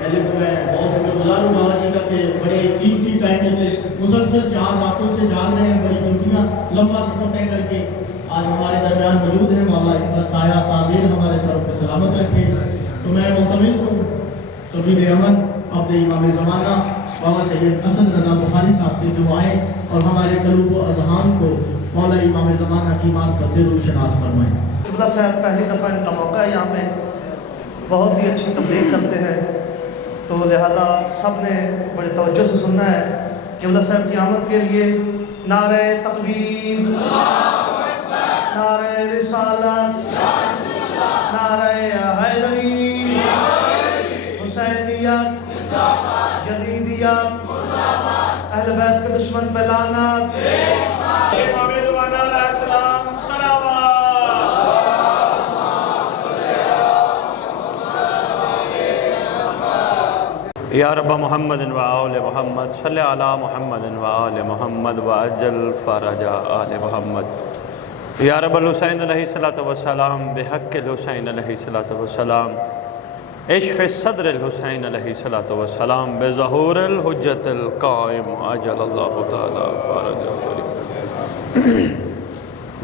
پہلے تو میں بہت شکر گزار ہوں بابا جی کا کہ بڑے قیمتی ٹائم سے مسلسل 4 راتوں سے جان رہے ہیں، بڑی قیمتیاں لمبا سفر طے کر کے آج ہمارے درمیان موجود ہیں۔ مولا ان کا سایہ تعبیر ہمارے سروں پہ سلامت رکھے۔ تو میں ملتمس ہوں سفیر امن اپنے امام زمانہ بابا سید اسد رضا بخاری صاحب سے جو آئیں اور ہمارے قلوب و اذہان کو مولا امام زمانہ کی معرفت سے روشناس فرمائیں۔ قبلہ صاحب پہلی دفعہ ان کا موقع ہے یہاں پہ، بہت ہی اچھی تبلیغ کرتے ہیں، تو لہذا سب نے بڑے توجہ سے سننا ہے۔ قبلہ صاحب کی آمد کے لیے نعرہ تکبیر، نعرہ رسالت، نعرہ حیدری، حسینیت، جدیدیت، اہل بیت کے دشمن پہ لعنت۔ امام زمانہ علیہ السلام صلوات۔ یا رب محمد و آل محمد صلی علی محمد و آل محمد وعجل فرج آل محمد۔ یا رب الحسین علیہ السلام بحق الحسین علیہ السلام اشف صدر الحسین علیہ السلام بظہور الحجت القائم عجل اللہ تعالی فرج شریف۔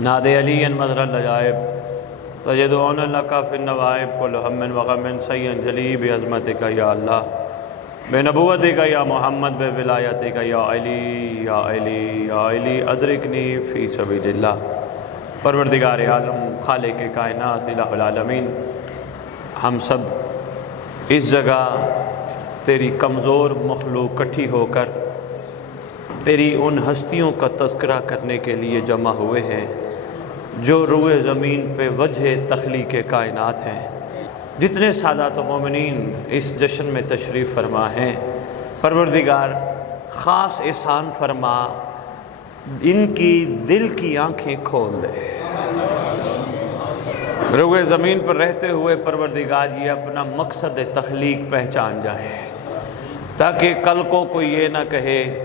ناد علی مظہر العجائب تجدون لک فی النوائب کل ہم وغم سین جلی بعظمتک یا اللہ، بے نبوتک یا محمد، بے ولایتک یا علی یا علی یا علی ادرکنی فی سبیل اللہ۔ پروردگار عالم، خالق کائنات، الہ العالمین، ہم سب اس جگہ تیری کمزور مخلوق کٹھی ہو کر تیری ان ہستیوں کا تذکرہ کرنے کے لیے جمع ہوئے ہیں جو روئے زمین پہ وجہ تخلیق کائنات ہیں۔ جتنے سادات و مومنین اس جشن میں تشریف فرما ہیں، پروردگار خاص احسان فرما، ان کی دل کی آنکھیں کھول دے۔ روئے زمین پر رہتے ہوئے پروردگار یہ اپنا مقصد تخلیق پہچان جائے، تاکہ کل کو کوئی یہ نہ کہے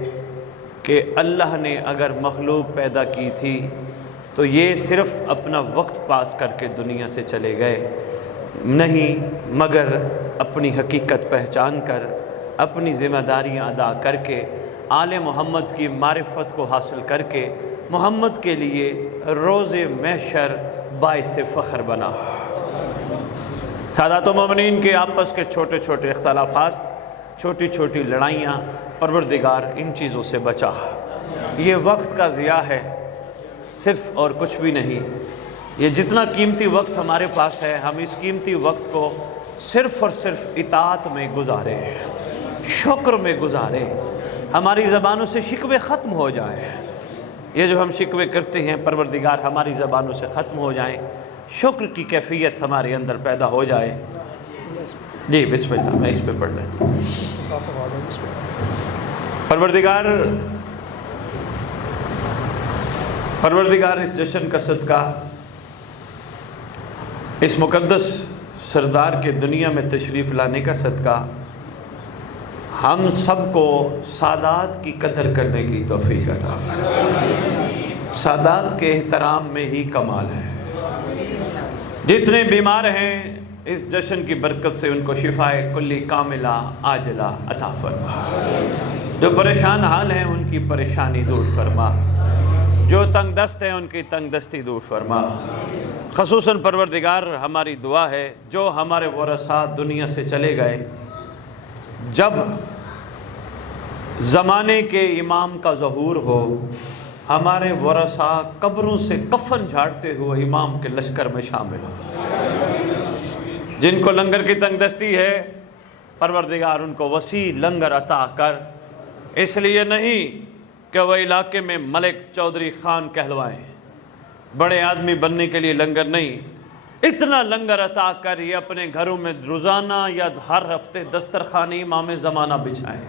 کہ اللہ نے اگر مخلوق پیدا کی تھی تو یہ صرف اپنا وقت پاس کر کے دنیا سے چلے گئے، نہیں مگر اپنی حقیقت پہچان کر، اپنی ذمہ داریاں ادا کر کے، آل محمد کی معرفت کو حاصل کر کے محمد کے لیے روز محشر باعث فخر بنا۔ سادات و مومنین کے آپس کے چھوٹے چھوٹے اختلافات، چھوٹی چھوٹی لڑائیاں، پروردگار ان چیزوں سے بچا۔ یہ وقت کا ضیاع ہے صرف، اور کچھ بھی نہیں۔ یہ جتنا قیمتی وقت ہمارے پاس ہے، ہم اس قیمتی وقت کو صرف اور صرف اطاعت میں گزاریں، شکر میں گزاریں، ہماری زبانوں سے شکوے ختم ہو جائیں۔ یہ جو ہم شکوے کرتے ہیں پروردگار ہماری زبانوں سے ختم ہو جائیں، شکر کی کیفیت ہمارے اندر پیدا ہو جائے۔ جی بسم اللہ، میں اس پہ پڑھ لیتا ہوں۔ پروردگار اس جشن کا صدقہ، اس مقدس سردار کے دنیا میں تشریف لانے کا صدقہ، ہم سب کو سادات کی قدر کرنے کی توفیق عطا فرمائے۔ سادات کے احترام میں ہی کمال ہے۔ جتنے بیمار ہیں اس جشن کی برکت سے ان کو شفائے کلی کاملہ عاجلہ عطا فرما۔ جو پریشان حال ہیں ان کی پریشانی دور فرما، جو تنگ دست ہیں ان کی تنگ دستی دور فرما۔ خصوصاً پروردگار ہماری دعا ہے جو ہمارے ورثاء دنیا سے چلے گئے، جب زمانے کے امام کا ظہور ہو، ہمارے ورثاء قبروں سے کفن جھاڑتے ہوئے امام کے لشکر میں شامل ہو۔ جن کو لنگر کی تنگ دستی ہے، پروردگار ان کو وسیع لنگر عطا کر، اس لیے نہیں کہ وہ علاقے میں ملک چودھری خان کہلوائیں، بڑے آدمی بننے کے لیے لنگر نہیں، اتنا لنگر عطا کر یہ اپنے گھروں میں روزانہ یا ہر ہفتے دسترخوان امام زمانہ بچھائیں۔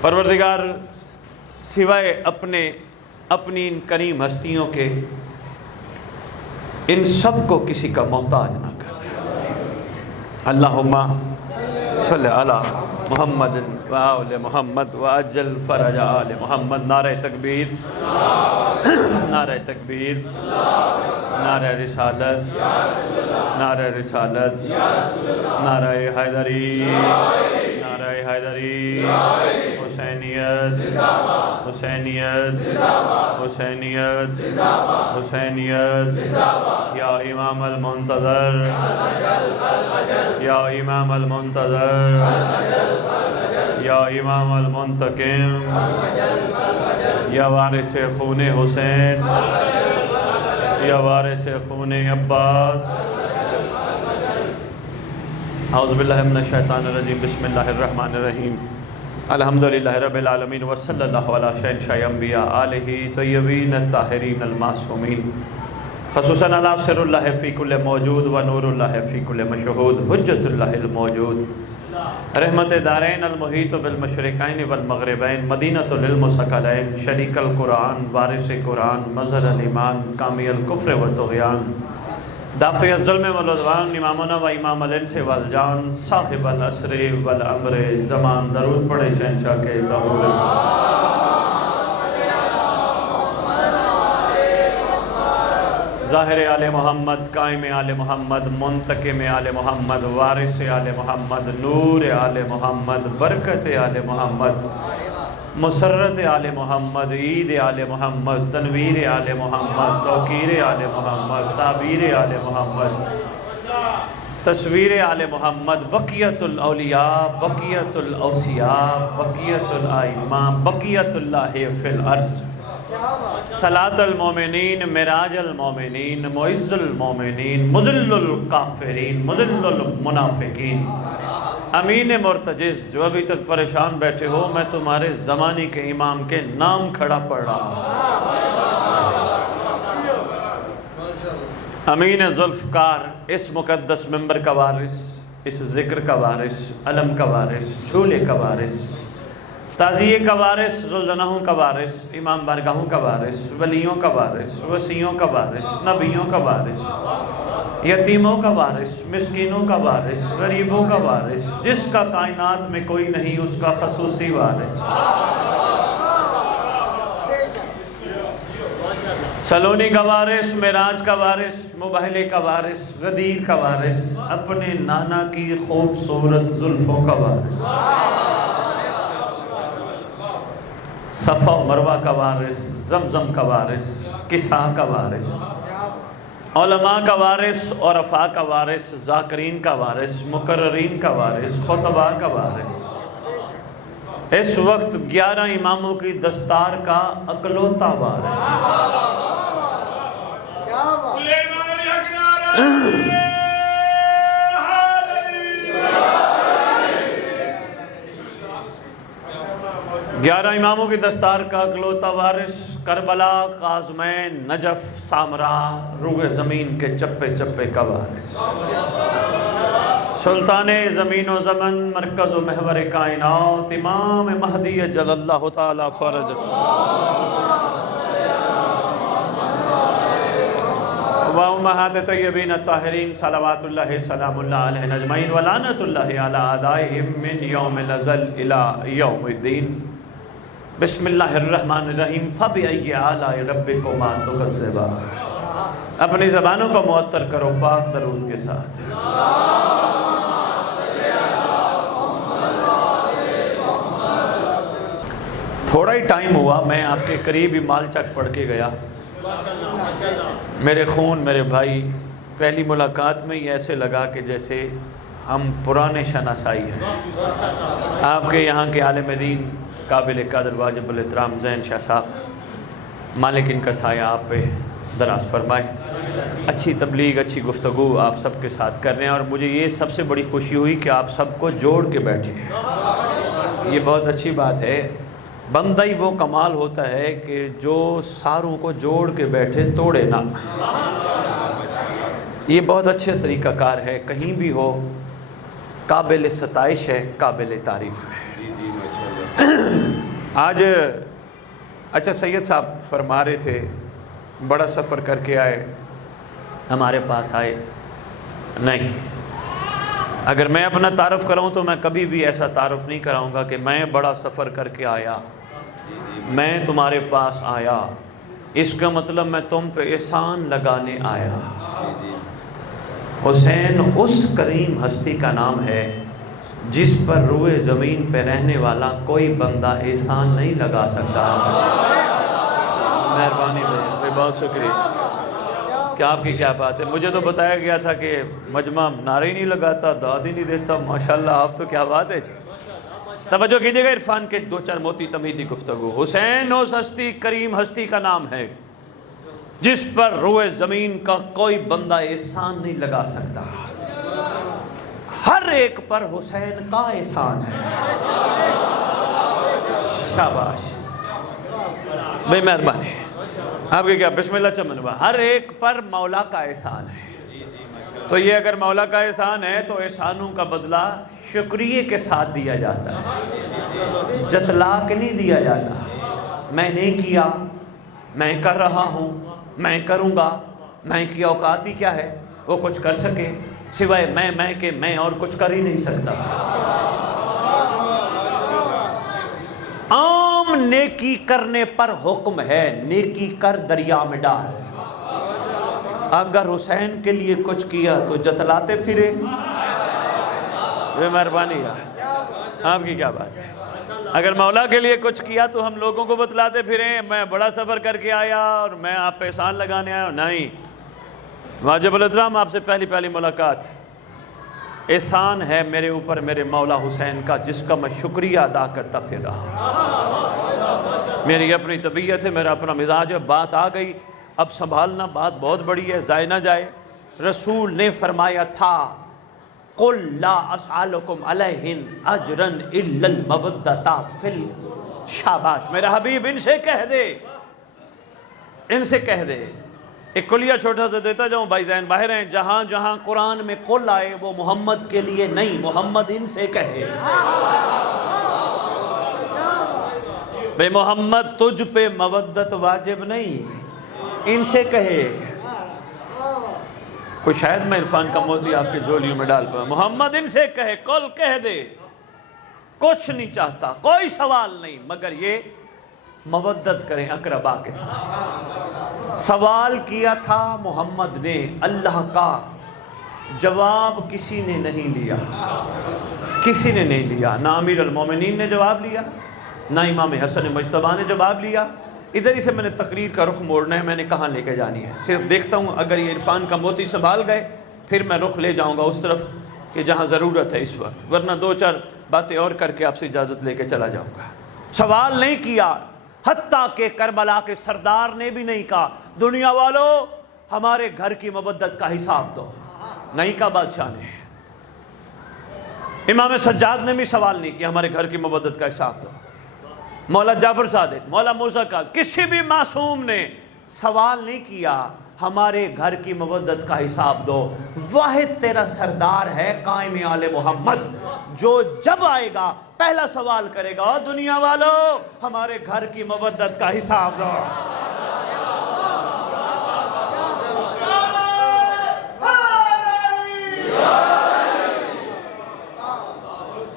پروردگار سوائے اپنی ان کریم ہستیوں کے ان سب کو کسی کا محتاج نہ کر۔ اللہم صلی علی محمد و آل محمد و عجل فرج آل محمد۔ نعرہ تکبیر۔ नारे तकबीर, नारे रिसालत, नारे रिसालत, नारे हैदरी, नारे हैदरी, हुसैनियत, हुसैनियत, हुसैनियत, हुसैनियत, या इमाम अल-मुंतज़र, या इमाम अल-मुंतज़र, या इमाम अल-मुंतकिम, या वारिस खून हुसैन, या वारिस खून अब्बास। औज़ु बिल्लाहि मिनश शैतानिर रजीम, बिस्मिल्लाहिर्रहमानिर्रहीम, अल्हम्दुलिल्लाहि रब्बिल आलमीन, व सल्लल्लाहु अला शहंशाह अंबिया आलिहि तय्यबीन अत्ताहिरीन अल-मासूमीन, ख़ुसूसन अला सिर्रुल्लाहि फ़ी कुल्लि मौजूद व नूरुल्लाहि फ़ी कुल्लि मशहूद, हुज्जतुल्लाहिल मौजूद, रहमत दारैन अल मुहीत बिल मशरिकैन वल मग़रिबैन, मदीनतुल इल्म सकलैन, शरीकल कुरान, वारिस कुरान, मज़हर अल ईमान, कामी अल कुफ्र व तुग़यान, दाफ़ि अज़-ज़ुल्म वल उद्वान, इमामुना व इमाम अल-इंस वल जान, साहिब अल अस्र वल अम्र ज़मान। दरूद पढ़े शहंशाह के ज़हूर। ज़ाहिर आले मोहम्मद, कायम आले मोहम्मद, मुंतकिम आले मोहम्मद, वारिस आले मोहम्मद, नूर आले मोहम्मद, बरकत आले मोहम्मद, मुसर्रत आले मोहम्मद, ईद आले मोहम्मद, तनवीर आले मोहम्मद, तौकीर आले मोहम्मद, ताबीर आले मोहम्मद, तस्वीर आले मोहम्मद, बक़ियतुल औलिया, बक़ियतुल औसिया, बक़ियतुल आइम्मा, बक़ियतुल्लाहि फ़िल अर्ज़, सलातुल मोमिनीन, मिराजुल मोमिनीन, मुइज़्ज़ुल मोमिनीन, मुज़िल्लुल काफ़िरीन, मुज़िल्लुल मुनाफ़िकीन। अमीन मुर्तजिज़, जो अभी तक परेशान बैठे हो, मैं तुम्हारे ज़माने के इमाम के नाम खड़ा पढ़ रहा हूँ। अमीन ज़ुल्फ़कार, इस मुक़द्दस मिंबर का वारिस, इस ज़िक्र का वारिस, अलम का वारिस, झूले का वारिस, ताज़िये का वारिस, ज़ुल्ज़नाहों का वारिस, इमाम बारगाहों का वारिस, वलियों का वारिस, वसीयों का वारिस, नबियों का वारिस, यतीमों का वारिस, मिस्कीनों का वारिस, गरीबों का वारिस, जिसका कायनात में कोई नहीं उसका खसूसी वारिस, सलोनी का वारिस, मेराज का वारिस, मुबहले का वारिस, गदीर का वारिस, अपने नाना की खूबसूरत जुल्फ़ों का वारिस, सफ़ा मरवा का वारिस, ज़मज़म का वारिस, किसा का वारिस, उलमा का वारिस, औरफा का वारिस, ज़ाकिरीन का वारिस, मुकर्ररीन का वारिस, खुतबा का वारिस, इस वक्त 11 इमामों की दस्तार का अकलौता वारिस, ग्यारह इमामों की दस्तार का अकलौता वारिस, करबला, काज़मैन, नजफ़, सामरा, रूह ज़मीन के चप्पे चप्पे का वारिस, सुल्ताने ज़मीन व ज़मन, मरकज़ व महवर कायनात, इमाम महदी जल्लल्लाहु ताला फ़रज, व उम्महात तय्यबीन अत्ताहिरीन, सलावातुल्लाहि सलामुल्लाह अलैहिन अजमईन, व लानतुल्लाहि अला आदाइहिम मिन यौमिल अज़ल इला यौमिद्दीन। बिस्मिल्लाहिर्रहमानिर्रहीम, फ़बिअय्यि आलाइ रब्बिकुमा तुकज़्ज़िबान। अपनी ज़बानों को मुअत्तर करो पाक दरूद के साथ। थोड़ा ही टाइम हुआ, मैं आपके करीब ही मालचक पढ़ के गया। मेरे खून, मेरे भाई, पहली मुलाकात में ही ऐसे लगा कि जैसे हम पुराने शनासाई हैं। आपके यहाँ के आलिम दीन, काबिल कदर, वाजिबुल एहतराम ज़ैन शाह साहब, मालिक इनका साया आप पे दराज फरमाए। अच्छी तबलीग, अच्छी गुफ्तगू आप सबके साथ कर रहे हैं, और मुझे ये सबसे बड़ी खुशी हुई कि आप सबको जोड़ के बैठे हैं। ये बहुत अच्छी बात है। बंदा ही वो कमाल होता है कि जो सारों को जोड़ के बैठे, तोड़े ना। ये बहुत अच्छे तरीक़ाकार है, कहीं भी हो काबिल सताइश है, काबिल तारीफ़ है। आज अच्छा सैयद साहब फरमा रहे थे, बड़ा सफ़र करके आए, हमारे पास आए। नहीं, अगर मैं अपना तारफ़ कराऊं तो मैं कभी भी ऐसा तारफ़ नहीं कराऊंगा कि मैं बड़ा सफ़र करके आया, मैं तुम्हारे पास आया। اس کا مطلب میں تم پہ احسان لگانے آیا۔ حسین اس کریم ہستی کا نام ہے جس پر روئے زمین پہ رہنے والا کوئی بندہ احسان نہیں لگا سکتا۔ مہربانی بھائی، بہت شکریہ۔ کیا آپ کی کیا بات ہے؟ مجھے تو بتایا گیا تھا کہ مجمع نعرے ہی نہیں لگاتا، داد ہی نہیں دیتا۔ ماشاءاللہ آپ تو کیا بات ہے جی۔ توجہ کیجئے گا، عرفان کے دو چار موتی تمہیدی گفتگو۔ حسین اس ہستی کریم ہستی کا نام ہے جس پر روئے زمین کا کوئی بندہ احسان نہیں لگا سکتا۔ ہر ایک پر حسین کا احسان ہے۔ شاباش بھائی، مہربانی۔ آپ کے کیا بسم اللہ چمنوا، ہر ایک پر مولا کا احسان ہے۔ تو یہ اگر مولا کا احسان ہے تو احسانوں کا بدلہ شکریہ کے ساتھ دیا جاتا ہے، جتلا کے نہیں دیا جاتا۔ میں نے کیا، میں کر رہا ہوں، میں کروں گا، میں کی اوقات ہی کیا ہے وہ کچھ کر سکے سوائے میں کہ میں اور کچھ کر ہی نہیں سکتا۔ عام نیکی کرنے پر حکم ہے، نیکی کر دریا میں ڈال۔ اگر حسین کے لیے کچھ کیا تو جتلاتے پھرے۔ بے مہربانی ہے، آپ کی کیا بات ہے؟ اگر مولا کے لیے کچھ کیا تو ہم لوگوں کو بتلاتے پھریں میں بڑا سفر کر کے آیا اور میں آپ پہ احسان لگانے آیا۔ نہیں، واجب الاحترام، آپ سے پہلی ملاقات احسان ہے میرے اوپر میرے مولا حسین کا، جس کا میں شکریہ ادا کرتا پھر رہا۔ میری اپنی طبیعت ہے، میرا اپنا مزاج ہے، بات آ گئی اب سنبھالنا، بات بہت بڑی ہے، ضائع نہ جائے۔ رسول نے فرمایا تھا قُلْ لَا أَسْأَلُكُمْ عَلَيْهِ أَجْرًا إِلَّا الْمَوَدَّةَ فِي شاباش میرا حبیب، ان سے کہہ دے، ان سے کہہ دے۔ ایک کلیہ چھوٹا سا دیتا جاؤں، بھائی ذہن باہر ہیں، جہاں جہاں قرآن میں قل آئے وہ محمد کے لیے نہیں، محمد ان سے کہے۔ بے محمد تجھ پہ مودت واجب نہیں، ان سے کہے۔ کوئی شاید میں عرفان کا موتی آپ کی جولیوں میں ڈال پا، محمد ان سے کہے، قل کہہ دے، کچھ نہیں چاہتا، کوئی سوال نہیں مگر یہ مودت کریں اقربا کے ساتھ۔ سوال کیا تھا محمد نے اللہ کا، جواب کسی نے نہیں لیا، کسی نے نہیں لیا، نہ امیر المومنین نے جواب لیا، نہ امام حسن مجتبی نے جواب لیا۔ ادھر ہی سے میں نے تقریر کا رخ موڑنا ہے، میں نے کہاں لے کے جانی ہے، صرف دیکھتا ہوں اگر یہ عرفان کا موتی سنبھال گئے پھر میں رخ لے جاؤں گا اس طرف کہ جہاں ضرورت ہے اس وقت، ورنہ دو چار باتیں اور کر کے آپ سے اجازت لے کے چلا جاؤں گا۔ سوال نہیں کیا، حتیٰ کہ کربلا کے سردار نے بھی نہیں کہا دنیا والو ہمارے گھر کی مودت کا حساب دو، نہیں کہا بادشاہ نے۔ امام سجاد نے بھی سوال نہیں کیا ہمارے گھر کی مودت کا حساب دو، مولا جعفر صادق، مولا موسیٰ کا، کسی بھی معصوم نے سوال نہیں کیا ہمارے گھر کی مودت کا حساب دو۔ واحد تیرا سردار ہے قائم آل محمد، جو جب آئے گا پہلا سوال کرے گا دنیا والو ہمارے گھر کی مودت کا حساب دو۔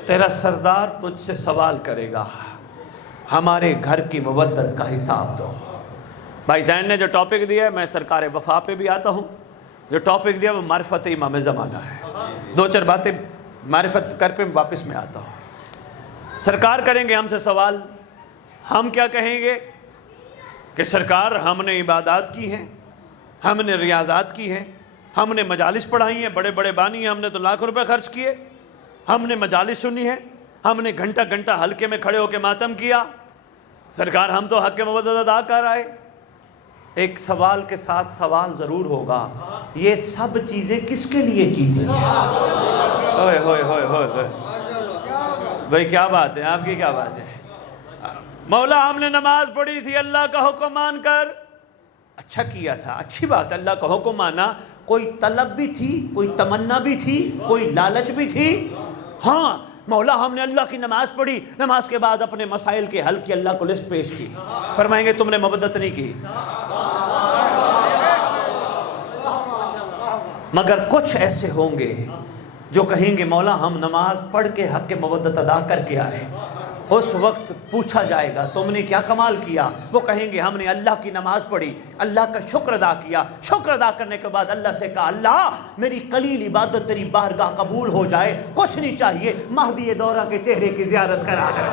تیرا سردار تجھ سے سوال کرے گا ہمارے گھر کی مودت کا حساب دو۔ بھائی زین نے جو ٹاپک دیا ہے، میں سرکار وفا پہ بھی آتا ہوں، جو ٹاپک دیا وہ معرفت امام زمانہ ہے۔ دو چار باتیں معرفت کر پہ واپس میں آتا ہوں۔ سرکار کریں گے ہم سے سوال، ہم کیا کہیں گے کہ سرکار ہم نے عبادات کی ہیں، ہم نے ریاضات کی ہیں، ہم نے مجالس پڑھائی ہیں، بڑے بڑے بانی ہیں، ہم نے تو لاکھ روپے خرچ کیے، ہم نے مجالس سنی ہے، ہم نے گھنٹہ گھنٹہ حلقے میں کھڑے ہو کے ماتم کیا، سرکار ہم تو حق مودت ادا کر آئے۔ ایک سوال کے ساتھ سوال ضرور ہوگا، یہ سب چیزیں کس کے لیے کی تھی؟ ہوئے ہوئے ہوئے ہوئے بھائی کیا بات ہے، آپ کی کیا بات ہے؟ مولا ہم نے نماز پڑھی تھی اللہ کا حکم مان کر، اچھا کیا تھا، اچھی بات، اللہ کا حکم مانا، کوئی طلب بھی تھی، کوئی تمنا بھی تھی، کوئی لالچ بھی تھی؟ ہاں مولا ہم نے اللہ کی نماز پڑھی، نماز کے بعد اپنے مسائل کے حل کی، اللہ کو لسٹ پیش کی، فرمائیں گے تم نے مودت نہیں کی۔ مگر کچھ ایسے ہوں گے جو کہیں گے مولا ہم نماز پڑھ کے حق مودت ادا کر کے آئے، उस वक्त पूछा जाएगा तुमने क्या कमाल किया। वो कहेंगे हमने अल्लाह की नमाज पढ़ी, अल्लाह का शुक्र अदा किया। शुक्र अदा करने के बाद अल्लाह से कहा अल्लाह मेरी कलील इबादत तेरी बारगाह कबूल हो जाए, कुछ नहीं चाहिए, महदी दौरा के चेहरे की ज़ियारत करा दे।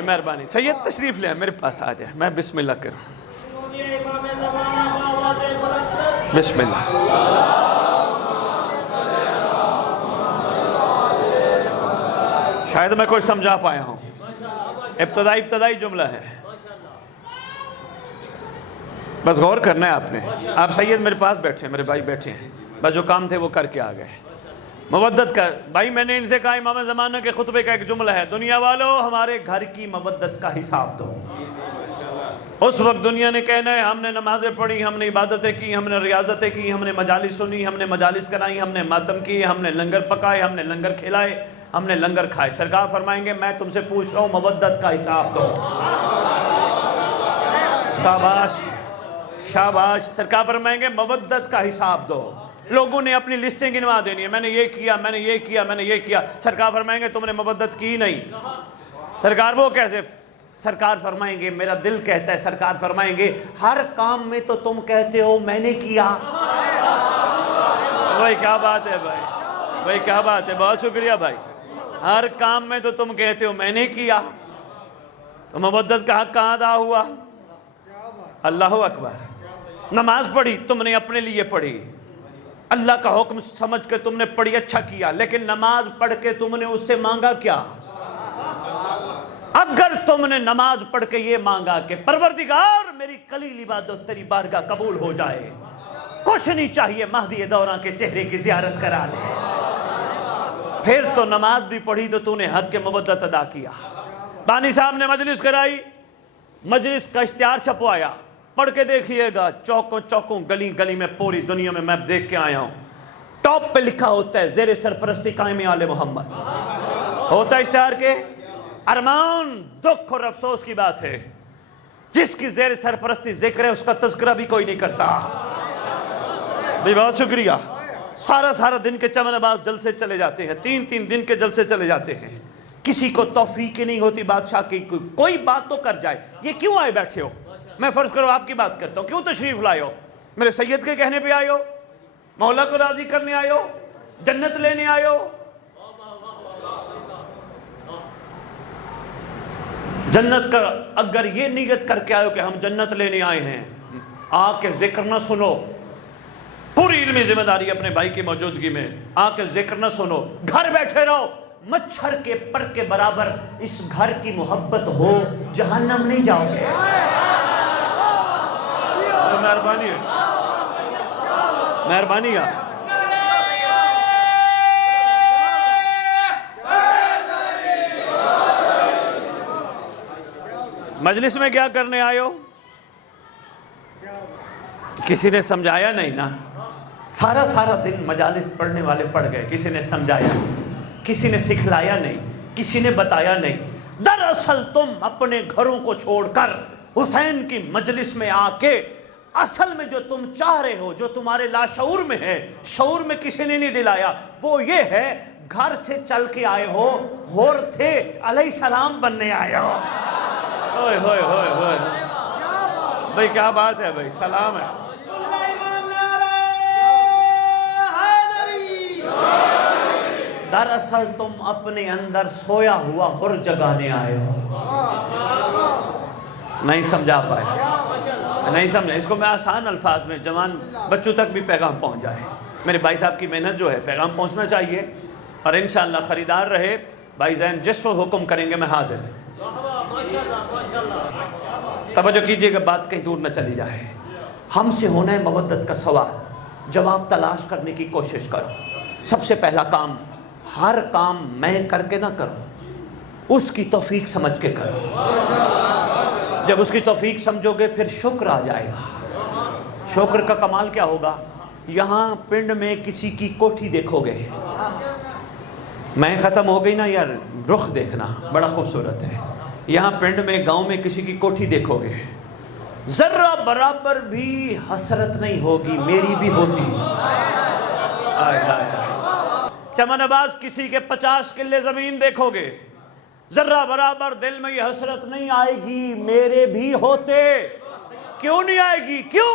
मेहरबानी सैयद तशरीफ ले मेरे पास आ जाए, मैं बिस्मिल्लाह करूँ। बिस्मिल्लाह। शायद मैं कुछ समझा पाया हूँ। इब्तदाई जुमला है, बस गौर करना है आपने। आप सैयद मेरे पास बैठे हैं, मेरे भाई बैठे हैं, बस जो काम थे वो करके आ गए। मवद्दत का भाई मैंने इनसे कहा इमाम ज़माना के खुतबे का एक जुमला है, दुनिया वालों हमारे घर की मवद्दत का हिसाब दो। उस वक्त दुनिया ने कहना है हमने नमाज़ें पढ़ी, हमने इबादतें की, हमने रियाज़तें की, हमने मजालिस सुनी, हमने मजालिस कराई, हमने मातम किए, हमने लंगर पकाए, हमने लंगर खिलाए, हमने लंगर खाए। सरकार फरमाएंगे मैं तुमसे पूछ रहा हूँ मवद्दत का हिसाब दो। शाबाश शाबाश। सरकार फरमाएंगे मवद्दत का हिसाब दो। लोगों ने अपनी लिस्टें गिनवा देनी है, मैंने ये किया, मैंने ये किया, मैंने ये किया। सरकार फरमाएंगे तुमने मवद्दत की नहीं। सरकार वो कैसे? सरकार फरमाएंगे मेरा दिल कहता है, सरकार फरमाएंगे हर काम में तो तुम कहते हो मैंने किया। भाई क्या बात है भाई, भाई क्या बात है, बहुत शुक्रिया भाई। हर काम में तो तुम कहते हो मैंने किया, तो मवद्दत का हक कहाँ अदा हुआ? अल्लाह अकबर। नमाज पढ़ी तुमने अपने लिए पढ़ी, अल्लाह का हुक्म समझ के तुमने पढ़ी, अच्छा किया, लेकिन नमाज पढ़ के तुमने उससे मांगा क्या? अगर तुमने नमाज पढ़ के ये मांगा कि परवरदिगार मेरी कलील इबादत तेरी बारगाह कबूल हो जाए, कुछ नहीं चाहिए, महदी दौरा के चेहरे की ज़ियारत करा ले, फिर तो नमाज भी पढ़ी तो तूने हक के मवद्दत अदा किया। बानी साहब ने मजलिस कराई, मजलिस का इश्तिहार छपवाया, पढ़ के देखिएगा, चौकों चौकों गली गली में पूरी दुनिया में मैं देख के आया हूँ, टॉप पे लिखा होता है ज़ेर सरपरस्ती कायम आले मोहम्मद होता है इश्तिहार के। अरमान दुख और अफसोस की बात है जिसकी ज़ेर सरपरस्ती जिक्र है उसका तज़किरा भी कोई नहीं करता। भाई बहुत शुक्रिया। सारा दिन के चमनबाज जलसे चले जाते हैं, 3 दिन के जलसे चले जाते हैं, किसी को तौफीक ही नहीं होती बादशाह की कोई बात तो कर जाए। ये क्यों आए बैठे हो? मैं फर्ज करो आपकी बात करता हूँ, क्यों तशरीफ लाए हो? मेरे सैयद के कहने पे आए हो? मौला को राजी करने आए हो? जन्नत लेने आए हो? जन्नत का अगर ये नियत करके आए हो कि हम जन्नत लेने आए हैं, आके जिक्र न सुनो, पूरी इल्मी जिम्मेदारी अपने भाई की मौजूदगी में, आके जिक्र न सुनो, घर बैठे रहो, मच्छर के पर के बराबर इस घर की मोहब्बत हो, जहन्नम नहीं जाओगे। मेहरबानी है, मेहरबानी है। मजलिस में क्या करने आए हो? किसी ने समझाया नहीं ना, सारा दिन मजालिस पढ़ने वाले पढ़ गए, किसी ने समझाया, किसी ने सिखलाया नहीं, किसी ने बताया नहीं। दरअसल तुम अपने घरों को छोड़कर हुसैन की मजलिस में आके असल में जो तुम चाह रहे हो, जो तुम्हारे लाशऊर में है, शऊर में किसी ने नहीं दिलाया, वो ये है घर से चल के आए हो, होर थे अलैहिस्सलाम बनने आए हो। ओए होए होए होए भाई क्या बात है भाई, सलाम है। दरअसल तुम अपने अंदर सोया हुआ हुर जगाने आए हो। नहीं समझा पाए, नहीं समझा। इसको मैं आसान अल्फाज में जवान बच्चों तक भी पैगाम पहुंच जाए। मेरे भाई साहब की मेहनत जो है पैगाम पहुंचना चाहिए, और इंशाअल्लाह ख़रीदार रहे भाई जैन, जिस वो हुक्म करेंगे मैं हाजिर। तवज्जो कीजिएगा, बात कहीं दूर न चली जाए। हमसे होना है मवद्दत का सवाल, जवाब तलाश करने की कोशिश करो। सबसे पहला काम, हर काम मैं करके ना करो, उसकी तौफीक समझ के करो। जब उसकी तौफीक समझोगे फिर शुक्र आ जाएगा। शुक्र का कमाल क्या होगा? यहाँ पिंड में किसी की कोठी देखोगे, मैं ख़त्म हो गई ना यार, रुख देखना बड़ा खूबसूरत है। यहाँ पिंड में गांव में किसी की कोठी देखोगे, ذرہ برابر بھی حسرت نہیں ہوگی میری بھی ہوتی. چمن آباز کسی کے 50 کلے زمین دیکھو گے، ذرہ برابر دل میں یہ حسرت نہیں آئے گی میرے بھی ہوتے. کیوں نہیں آئے گی؟ کیوں؟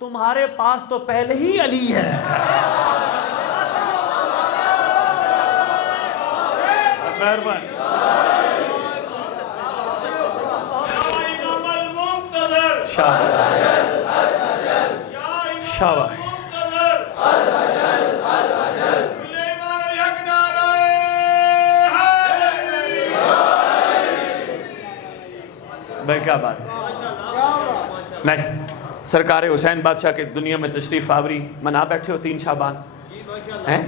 تمہارے پاس تو پہلے ہی علی ہے. مہربانی. شاباش. بھائی کیا بات ہے. نہیں، سرکار حسین بادشاہ کے دنیا میں تشریف آوری منا بیٹھے ہو 3 شعبان ہیں.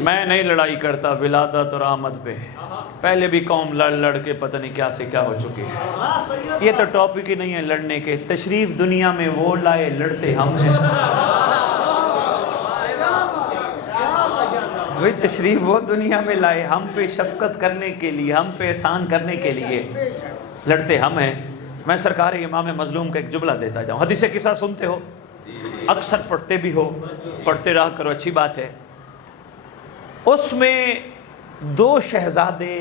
میں نہیں لڑائی کرتا ولادت اور آمد پہ، پہلے بھی قوم لڑ لڑ کے پتہ نہیں کیا سے کیا ہو چکی ہے. یہ تو ٹاپک ہی نہیں ہے لڑنے کے. تشریف دنیا میں وہ لائے، لڑتے ہم ہیں. وہی تشریف وہ دنیا میں لائے، ہم پہ شفقت کرنے کے لیے، ہم پہ احسان کرنے کے لیے، لڑتے ہم ہیں. میں سرکار امام مظلوم کا ایک جملہ دیتا جاؤں. حدیث قصہ سنتے ہو، اکثر پڑھتے بھی ہو، پڑھتے رہا کرو، اچھی بات ہے. اس میں 2 شہزادے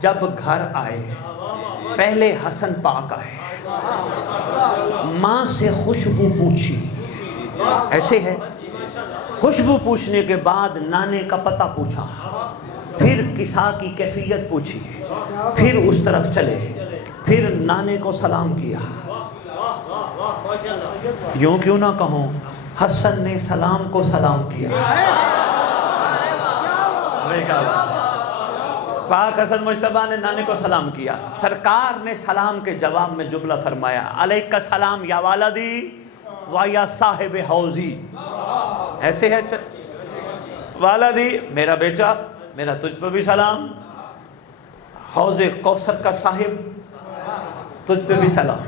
جب گھر آئے، پہلے حسن پاک آئے، ماں سے خوشبو پوچھی، ایسے ہے. خوشبو پوچھنے کے بعد نانے کا پتہ پوچھا، پھر کسا کی کیفیت پوچھی، پھر اس طرف چلے، پھر نانے کو سلام کیا. یوں کیوں نہ کہوں، حسن نے سلام کو سلام کیا. پاک حسن مجتبیٰ نے نانے کو سلام کیا. سرکار نے سلام کے جواب میں جملہ فرمایا، علیک السلام یا والدی و یا صاحب حوضی. ایسے ہے والدی میرا بیٹا، میرا تجھ پر بھی سلام، حوض کوثر کا صاحب تجھ پہ بھی سلام.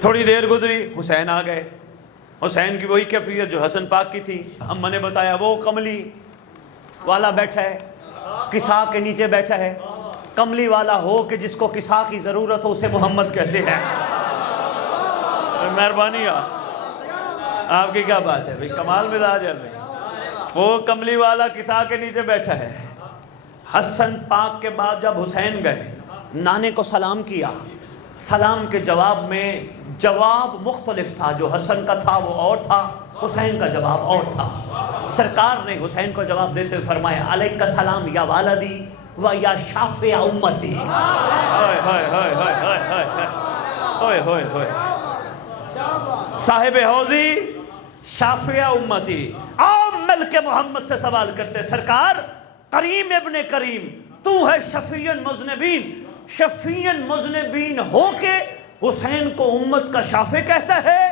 تھوڑی دیر گزری، حسین آ گئے. حسین کی وہی کیفیت جو حسن پاک کی تھی. اماں نے بتایا وہ کملی والا بیٹھا ہے، کسا کے نیچے بیٹھا ہے. کملی والا ہو کہ جس کو کسا کی ضرورت ہو اسے محمد کہتے ہیں. مہربانی آپ کی کیا بات ہے بھئی، کمال مزاج ہے بھئی. وہ کملی والا کسا کے نیچے بیٹھا ہے. حسن پاک کے بعد جب حسین گئے، نانے کو سلام کیا. سلام کے جواب میں جواب مختلف تھا. جو حسن کا تھا وہ اور تھا، حسین کا جواب اور تھا. سرکار نے حسین کو جواب دیتے ہوئے فرمایا، علیک السلام یا والدی و یا شافع امتی. ہوئے ہوئے ہوئے ہوئے ہوئے ہوئے ہوئے ہوئے صاحب حوضی، شافع امتی. عام مل کے محمد سے سوال کرتے، سرکار کریم ابن کریم، تو ہے شفیع المذنبین، شفیع المذنبین ہو کے حسین کو امت کا شافع کہتا ہے؟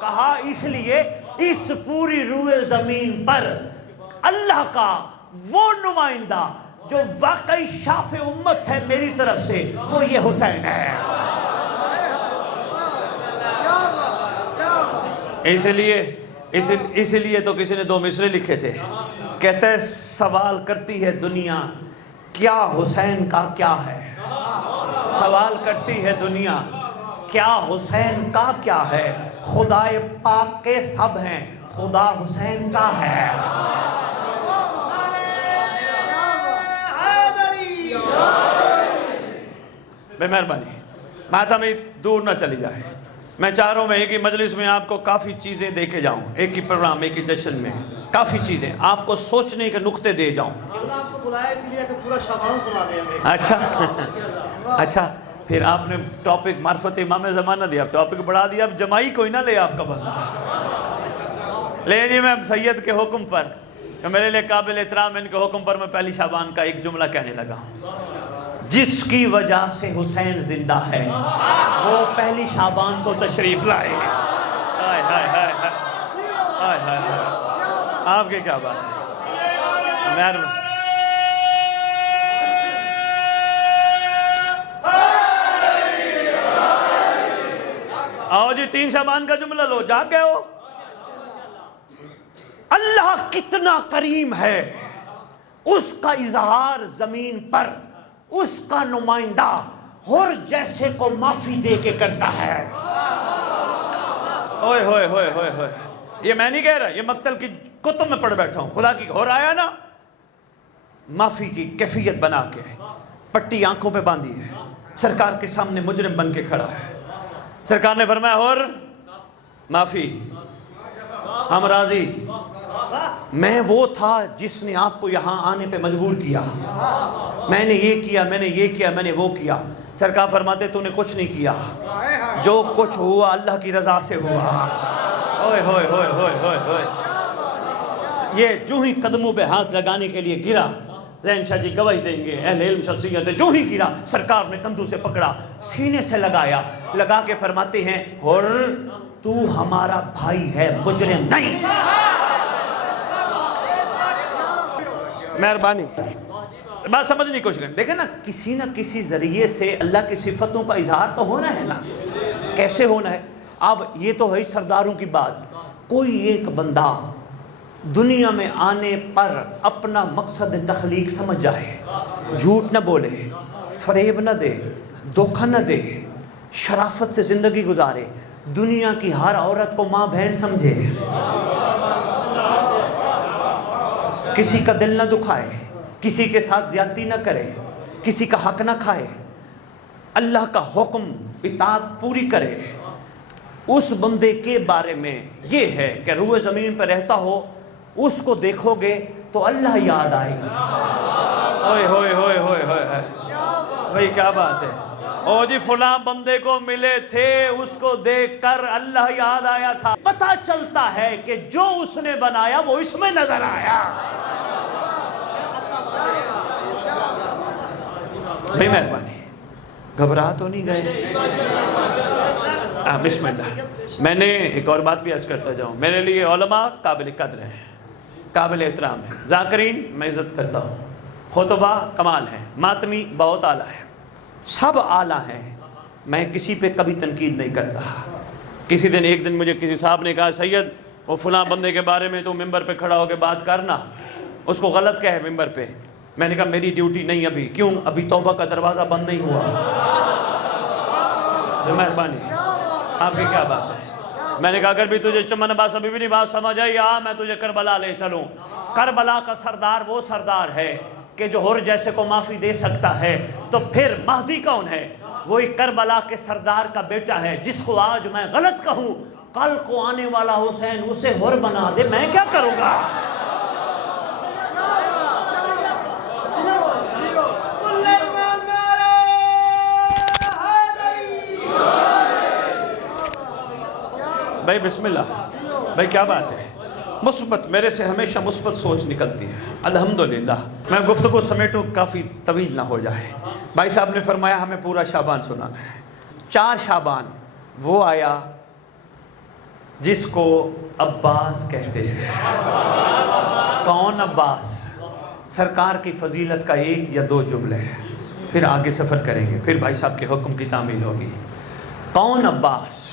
کہا اس لیے اس پوری روئے زمین پر اللہ کا وہ نمائندہ جو واقعی شافع امت ہے میری طرف سے، وہ یہ حسین ہے. اس لیے تو کسی نے 2 مصرے لکھے تھے. کہتا ہے سوال کرتی ہے دنیا کیا حسین کا کیا ہے. سوال کرتی ہے دنیا کیا حسین کا کیا ہے. خدائے پاک کے سب ہیں، خدا حسین کا ہے. بے مہربانی بات ہمیں دور نہ چلی جائے. میں چاہ رہا ہوں میں ایک ہی مجلس میں آپ کو کافی چیزیں دے کے جاؤں، ایک ہی پروگرام، ایک ہی جشن میں کافی چیزیں آپ کو سوچنے کے نقطے دے جاؤں. آپ کو بلایا اس لیے کہ پورا شعبان سنا دیں ہمیں. اچھا پھر آپ نے ٹاپک معرفت امام زمانہ دیا، ٹاپک بڑھا دیا. اب جمائی کوئی نہ لے آپ کا بندہ لے جی. میں سید کے حکم پر، کہ میرے لئے قابل احترام، ان کے حکم پر میں پہلی شعبان کا ایک جملہ کہنے لگا ہوں. جس کی وجہ سے حسین زندہ ہے وہ پہلی شعبان کو تشریف لائے. آپ کی کیا بات ہے. مہربانی. آؤ جی 3 شعبان کا جملہ لو. جا گئے ہو. اللہ کتنا کریم ہے، اس کا اظہار زمین پر اس کا نمائندہ حر جیسے کو معافی دے کے کرتا ہے. ओए होए होए होए होए, ये मैं नहीं कह रहा, ये मक्तल की कुतुब में पढ़ बैठा हूँ, खुदा की। और आया ना, माफ़ी की कैफियत बना के पट्टी आंखों पे बांधी है, सरकार के सामने मुजरिम बन के खड़ा है। सरकार ने फरमाया और माफ़ी, हम राजी। मैं वो था जिसने आपको यहाँ आने पे मजबूर किया, मैंने ये किया, मैंने ये किया, मैंने वो किया। सरकार फरमाते तूने कुछ नहीं किया, जो कुछ हुआ अल्लाह की रज़ा से हुआ। ओए होए होए होए होए होए, ये जो ही कदमों पे हाथ लगाने के लिए गिरा, ज़ैन शाह जी गवाही देंगे, अहले इल्म शख्सियत है, जो ही गिरा सरकार ने कंधों से पकड़ा, सीने से लगाया, लगा के फरमाते हैं और तू हमारा भाई है, मुजरिम नहीं। मेहरबानी, बात समझने की कोशिश करें। देखें ना किसी जरिए से अल्लाह की सिफतों का इजहार तो होना है ना, कैसे होना है। अब ये तो है सरदारों की बात, कोई एक बंदा दुनिया में आने पर अपना मकसद तख्लीक समझ जाए, झूठ न बोले, फरेब न दे, धोखा न दे, शराफत से ज़िंदगी गुजारे, दुनिया की हर औरत को माँ बहन समझे, किसी का दिल न दुखाए, किसी के साथ ज़्यादती न करे, किसी का हक न खाए, अल्लाह का हुक्म इताअत पूरी करे, उस बंदे के बारे में ये है कि रूए ज़मीन पर रहता हो, उसको देखोगे तो अल्लाह याद आएगा। ओए होए होए होए होए, भाई क्या बात है। ओ जी फलां बंदे को मिले थे, उसको देखकर अल्लाह याद आया था। पता चलता है कि जो उसने बनाया वो इसमें नजर आया। भाई मेहरबानी, घबरा तो नहीं गए? बिस्मिल्लाह। मैंने एक और बात भी अर्ज करता जाऊँ, मेरे लिए उलमा काबिल कद्र हैं, काबिल एहतराम है, ज़ाकिरीन मैं इज़्ज़त करता हूँ, खुतबा कमाल है, मातमी बहुत आला है, सब आला हैं, मैं किसी पे कभी तनकीद नहीं करता। एक दिन मुझे किसी साहब ने कहा, सैयद वो फलां बंदे के बारे में तो मिंबर पे खड़ा होकर बात करना, उसको गलत कहे मिंबर पे। मैंने कहा मेरी ड्यूटी नहीं अभी। क्यों? अभी तौबा का दरवाज़ा बंद नहीं हुआ। मेहरबानी, आपकी क्या बात है? मैंने कहा अगर भी तुझे चमन अब्बास अभी भी नहीं बात समझ आई, मैं तुझे करबला ले चलूँ। करबला का सरदार वो सरदार है कि जो हुर जैसे को माफ़ी दे सकता है, तो फिर महदी कौन है? वही करबला के सरदार का बेटा है, जिसको आज मैं गलत कहूँ, कल को आने वाला हुसैन उसे हुर बना दे, मैं क्या करूँगा? भाई बिस्मिल्लाह, भाई क्या बात है। मुस्बत, मेरे से हमेशा मुस्बत सोच निकलती है, अल्हम्दुलिल्लाह। मैं गुफ्तगू समेटूँ काफ़ी तवील ना हो जाए। भाई साहब ने फरमाया हमें पूरा शाबान सुनाना है। 4 शाबान वो आया जिसको अब्बास कहते हैं। कौन अब्बास? सरकार की फजीलत का 1 या 2 जुमले हैं, फिर आगे सफ़र करेंगे, फिर भाई साहब के हुक्म की तामील होगी। कौन अब्बास?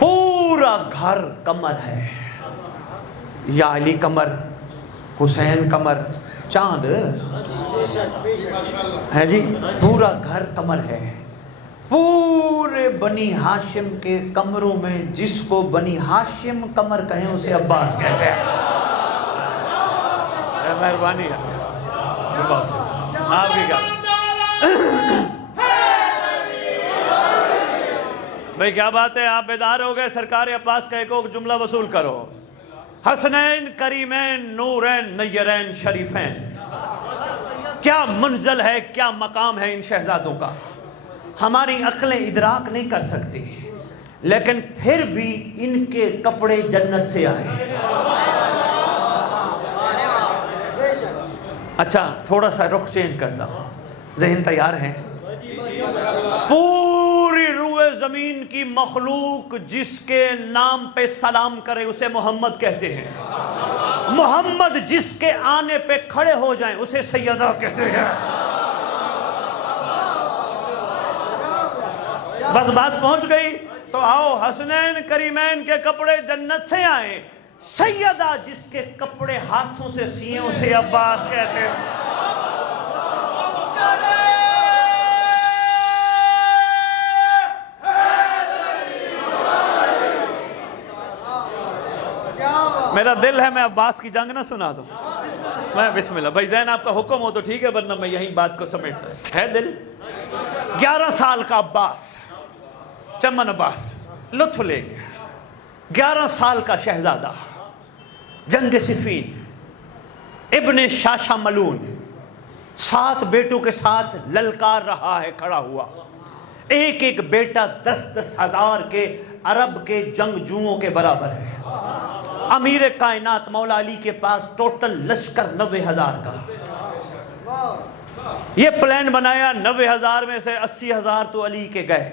पूरा घर कमर है, या अली कमर, हुसैन कमर, चांद है जी, पूरा घर कमर है। पूरे बनी हाशिम के कमरों में जिसको बनी हाशिम कमर कहें उसे अब्बास कहते हैं। मेहरबानी है आप भी भाई क्या बात है, आप बेदार हो गए। सरकार अब्बास का एक जुमला वसूल करो। हसनैन करीमैन नूरैन नय्यरैन शरीफैन। क्या मंजिल है, क्या मकाम है इन शहजादों का, हमारी अक्लें इदराक नहीं कर सकती, लेकिन फिर भी इनके कपड़े जन्नत से आए। अच्छा थोड़ा सा रुख चेंज करता हूँ, ज़हन तैयार है? पूरी रूए ज़मीन की मखलूक जिसके नाम पे सलाम करे उसे मोहम्मद कहते हैं। मोहम्मद जिसके आने पे खड़े हो जाएं उसे सैयदा कहते हैं। बस बात पहुंच गई तो आओ, हसनैन करीमैन के कपड़े जन्नत से आए, सैयदा जिसके कपड़े हाथों से सिए उसे अब्बास कहते हैं। میرا دل ہے میں عباس کی جنگ نہ سنا دوں. میں بسم اللہ بھائی زین آپ کا حکم ہو تو ٹھیک ہے ورنہ میں یہیں بات کو سمیٹتا ہے دل. 11 سال کا عباس, چمن عباس لطف لے گیا. 11 سال کا شہزادہ, جنگ صفین, ابن شاشا ملون 7 بیٹوں کے ساتھ للکار رہا ہے کھڑا ہوا. ایک ایک بیٹا 10-10 ہزار کے عرب کے جنگجوؤں کے برابر ہے. امیر کائنات مولا علی کے پاس ٹوٹل لشکر 90,000 کا. یہ پلان بنایا 90,000 میں سے 80,000 تو علی کے گئے,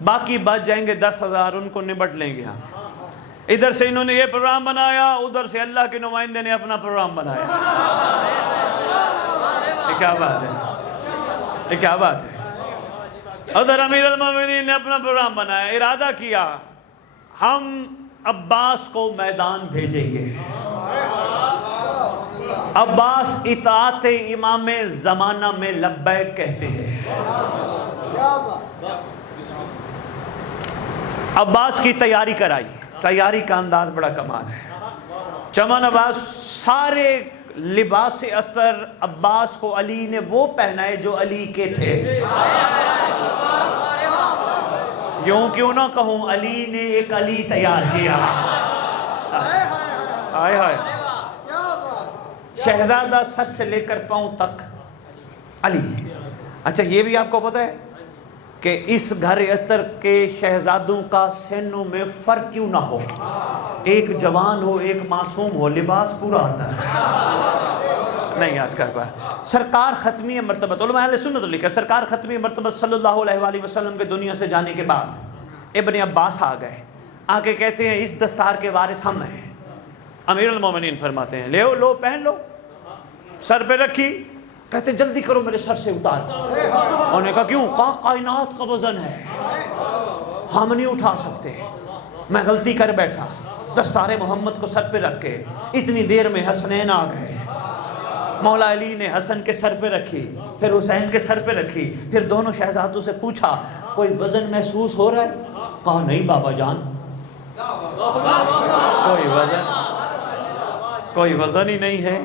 باقی بچ جائیں گے 10,000, ان کو نبٹ لیں گے ہم. ادھر سے انہوں نے یہ پروگرام بنایا, ادھر سے اللہ کے نمائندے نے اپنا پروگرام بنایا. یہ کیا بات ہے, یہ کیا بات ہے. ادھر امیر المومنین نے اپنا پروگرام بنایا, ارادہ کیا ہم عباس کو میدان بھیجیں گے. عباس اطاعت امام زمانہ میں لبیک کہتے ہیں. عباس کی تیاری کرائی, تیاری کا انداز بڑا کمال ہے. چمن عباس سارے لباس عطر عباس کو علی نے وہ پہنائے جو علی کے تھے. یوں کیوں نہ کہوں, علی نے ایک علی تیار کیا. آئے ہائے, شہزادہ سر سے لے کر پاؤں تک علی. اچھا یہ بھی آپ کو پتہ ہے کہ اس گھر عطر کے شہزادوں کا سنوں میں فرق کیوں نہ ہو, ایک جوان ہو ایک معصوم ہو, لباس پورا آتا ہے. نہیں آج کر پایا. سرکار ختمی مرتبہ, علماء اہل سنت لکھا, سرکار ختمی مرتبہ صلی اللہ علیہ وآلہ وسلم کے دنیا سے جانے کے بعد ابن عباس آ گئے. آگے کہتے ہیں اس دستار کے وارث ہم ہیں. امیر المومنین فرماتے ہیں لے لو پہن لو. سر پہ رکھی, کہتے ہیں جلدی کرو میرے سر سے اتار. انہوں نے کہا کیوں؟ کہا کائنات کا وزن ہے, ہم نہیں اٹھا سکتے. میں غلطی کر بیٹھا, دستار محمد کو سر پہ رکھ کے اتنی دیر میں حسنین آ گئے. مولا علی نے حسن کے سر پہ رکھی, پھر حسین کے سر پہ رکھی, پھر دونوں شہزادوں سے پوچھا کوئی وزن محسوس ہو رہا ہے؟ کہا نہیں بابا جان, کوئی وزن ہی نہیں ہے.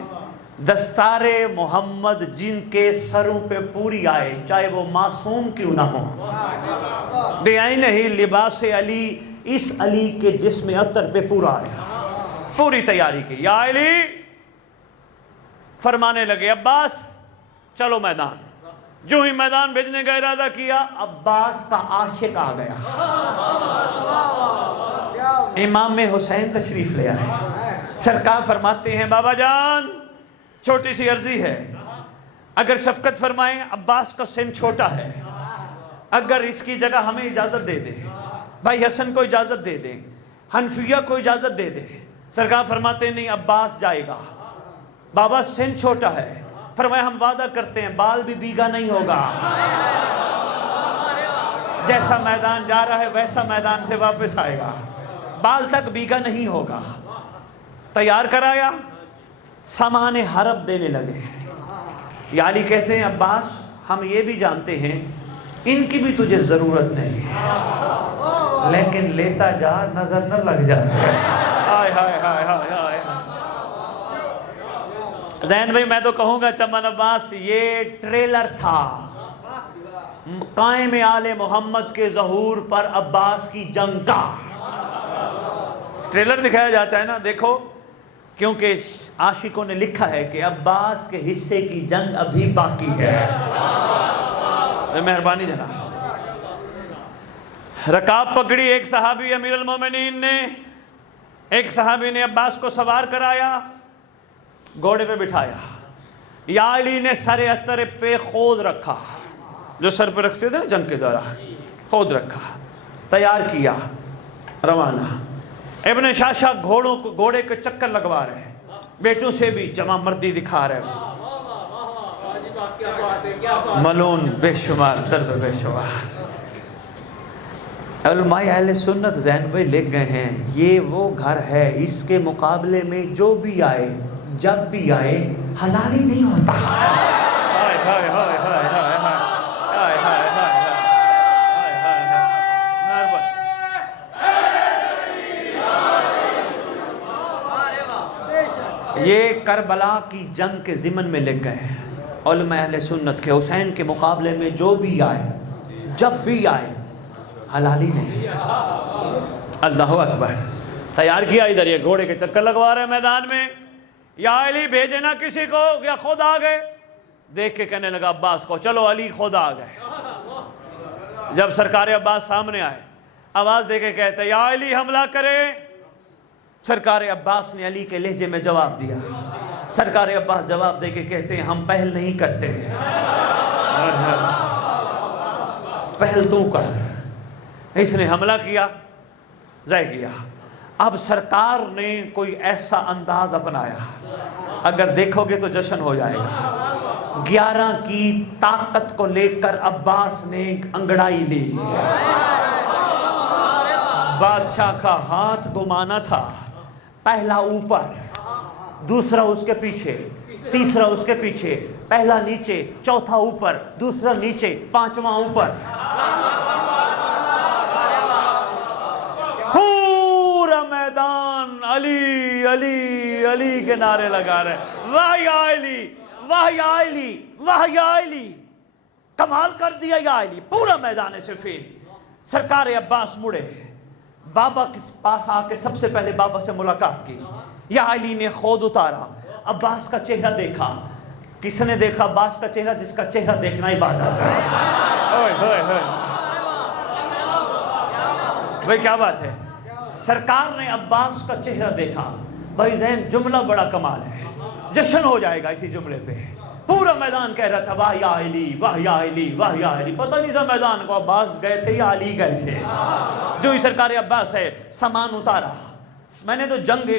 دستار محمد جن کے سروں پہ پوری آئے, چاہے وہ معصوم کیوں نہ ہو, بے عین ہی لباس علی اس علی کے جسم عطر پہ پورا آیا. پوری تیاری کی. یا علی فرمانے لگے عباس چلو میدان. جو ہی میدان بھیجنے کا ارادہ کیا, عباس کا عاشق آ گیا. امام حسین تشریف لے آئے. سرکار فرماتے ہیں بابا جان چھوٹی سی عرضی ہے, اگر شفقت فرمائیں, عباس کا سن چھوٹا ہے, اگر اس کی جگہ ہمیں اجازت دے دیں, بھائی حسن کو اجازت دے دیں, حنفیہ کو اجازت دے دیں. سرکار فرماتے ہیں نہیں عباس جائے گا. بابا سن چھوٹا ہے. فرمایا ہم وعدہ کرتے ہیں بال بھی بیگا نہیں ہوگا, جیسا میدان جا رہا ہے ویسا میدان سے واپس آئے گا, بال تک بیگا نہیں ہوگا. تیار کرایا, سامان حرب دینے لگے. یا علی کہتے ہیں عباس ہم یہ بھی جانتے ہیں ان کی بھی تجھے ضرورت نہیں, لیکن لیتا جا نظر نہ لگ جائے. ہائے ہائے ہائے ہائے ہائے. زین بھائی میں تو کہوں گا چمن عباس یہ ٹریلر تھا قائم آل محمد کے ظہور پر عباس کی جنگ کا. ٹریلر دکھایا جاتا ہے نا, دیکھو, کیونکہ عاشقوں نے لکھا ہے کہ عباس کے حصے کی جنگ ابھی باقی ہے. مہربانی جناب. رکاب پکڑی ایک صحابی امیر المومنین نے, ایک صحابی نے عباس کو سوار کرایا, گھوڑے پہ بٹھایا. یا علی نے سر عطر پہ خود رکھا, جو سر پہ رکھتے تھے جنگ کے دوران, خود رکھا, تیار کیا, روانہ. ابن شاشا گھوڑے کے چکر لگوا رہے ہیں, بیٹوں سے بھی جمع مردی دکھا رہے ہیں. ملون بے شمار, ضرب بے شمار. علماء اہل سنت زین بھائی لکھ گئے ہیں یہ وہ گھر ہے اس کے مقابلے میں جو بھی آئے جب بھی آئے حلال ہی نہیں ہوتا. ہائے ہائے ہائے ہائے ہائے ہائے ہائے ہائے ہائے. یہ کربلا کی جنگ کے ضمن میں لکھ گئے علماء اہل سنت کے حسین کے مقابلے میں جو بھی آئے جب بھی آئے حلالی نہیں. اللہ اکبر. تیار کیا ادھر یہ گھوڑے کے چکر لگوا رہے میدان میں. یا علی بھیجے نا کسی کو یا خود آ گئے. دیکھ کے کہنے لگا عباس کو چلو علی خود آ گئے. جب سرکار عباس سامنے آئے آواز دے کے کہتے یا علی حملہ کرے. سرکار عباس نے علی کے لہجے میں جواب دیا. سرکار عباس جواب دے کے کہتے ہیں ہم پہل نہیں کرتے. پہل تو کر. اس نے حملہ کیا ضائع کیا. اب سرکار نے کوئی ایسا انداز اپنایا اگر دیکھو گے تو جشن ہو جائے گا. 11 کی طاقت کو لے کر عباس نے انگڑائی لی. بادشاہ کا ہاتھ گمانا تھا. پہلا اوپر دوسرا اس کے پیچھے تیسرا اس کے پیچھے پہلا نیچے چوتھا اوپر دوسرا نیچے پانچواں اوپر. پورا میدان علی علی علی کے نعرے لگا رہے. واہ یا علی واہ یا علی واہ یا علی. کمال کر دیا یا علی. پورا میدان صفین. سرکار عباس مڑے بابا کے پاس آ کے سب سے پہلے بابا سے ملاقات کی. یا علی نے خود اتارا. عباس کا چہرہ دیکھا. کس نے دیکھا عباس کا چہرہ؟ جس کا چہرہ دیکھنا عبادت ہے. بھائی کیا بات ہے. سرکار نے عباس کا چہرہ دیکھا. بھائی ذہن جملہ بڑا کمال ہے. جشن ہو جائے گا اسی جملے پہ. پورا میدان کہہ رہا تھا واہ یا علی واہ یا علی واہ یا علی. پتہ نہیں تھا میدان کو عباس گئے تھے یا علی گئے تھے. جو ہی سرکار عباس ہے سامان اتارا. میں نے تو جنگ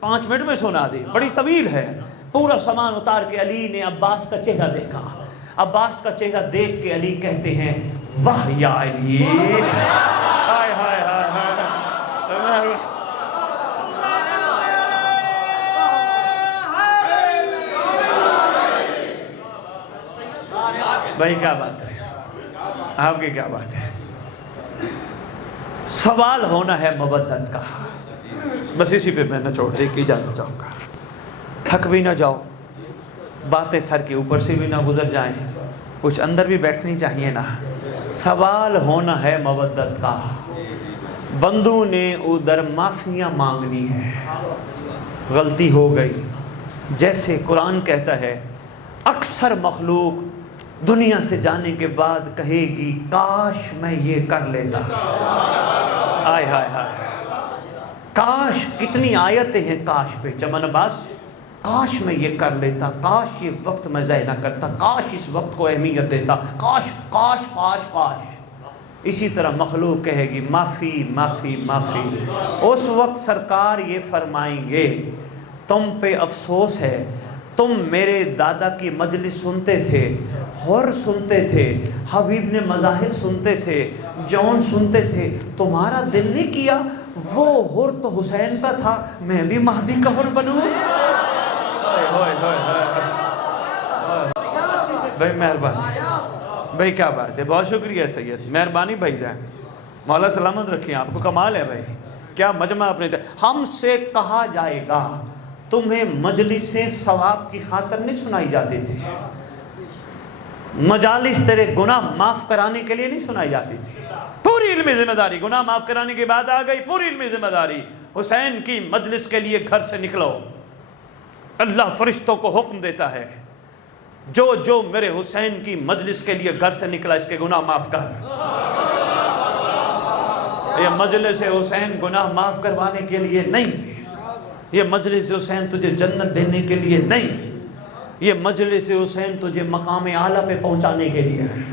5 منٹ میں سنا دی بڑی طویل ہے. پورا سامان اتار کے علی نے عباس کا چہرہ دیکھا. عباس کا چہرہ دیکھ کے علی کہتے ہیں واہ یا علی. ہائے ہائے ہائے ہائے. بھائی کیا بات ہے. آپ کی کیا بات ہے. سوال ہونا ہے مودت کا. بس اسی پہ میں نچوڑ دے کے جانا چاہوں گا. تھک بھی نہ جاؤ. باتیں سر کے اوپر سے بھی نہ گزر جائیں. کچھ اندر بھی بیٹھنی چاہیے نا. سوال ہونا ہے مودت کا. بندوں نے ادھر معافیاں مانگنی ہے. غلطی ہو گئی. جیسے قرآن کہتا ہے اکثر مخلوق دنیا سے جانے کے بعد کہے گی کاش میں یہ کر لیتا. آئے ہائے ہائے. کاش. کتنی آیتیں ہیں کاش پہ. چمن عباس کاش میں یہ کر لیتا. کاش یہ وقت میں ضائع نہ کرتا. کاش اس وقت کو اہمیت دیتا. کاش کاش کاش کاش. اسی طرح مخلوق کہے گی معافی معافی معافی. اس وقت سرکار یہ فرمائیں گے تم پہ افسوس ہے. تم میرے دادا کی مجلس سنتے تھے. حر سنتے تھے. حبیب نے مظاہر سنتے تھے. جون سنتے تھے. تمہارا دل نہیں کیا وہ حر تو حسین کا تھا میں بھی مہدی کا حر بنوں. بھائی مہربانی. بھائی کیا بات ہے. بہت شکریہ سید. مہربانی بھائی جان. مولا سلامت رکھیں آپ کو. کمال ہے بھائی. کیا مجمع اپنے ہم سے کہا جائے گا تمہیں مجلسیں ثواب کی خاطر نہیں سنائی جاتی تھی. مجالس تیرے گناہ معاف کرانے کے لیے نہیں سنائی جاتی تھی. پوری علمی ذمہ داری. گناہ معاف کرانے کی بات آ گئی. پوری علمی ذمہ داری. حسین کی مجلس کے لیے گھر سے نکلو. اللہ فرشتوں کو حکم دیتا ہے جو جو میرے حسین کی مجلس کے لیے گھر سے نکلا اس کے گناہ معاف کر. یہ مجلس حسین گناہ معاف کروانے کے لیے نہیں. یہ مجلس حسین تجھے جنت دینے کے لیے نہیں. یہ مجلس حسین تجھے مقام اعلیٰ پہ پہنچانے کے لیے نہیں.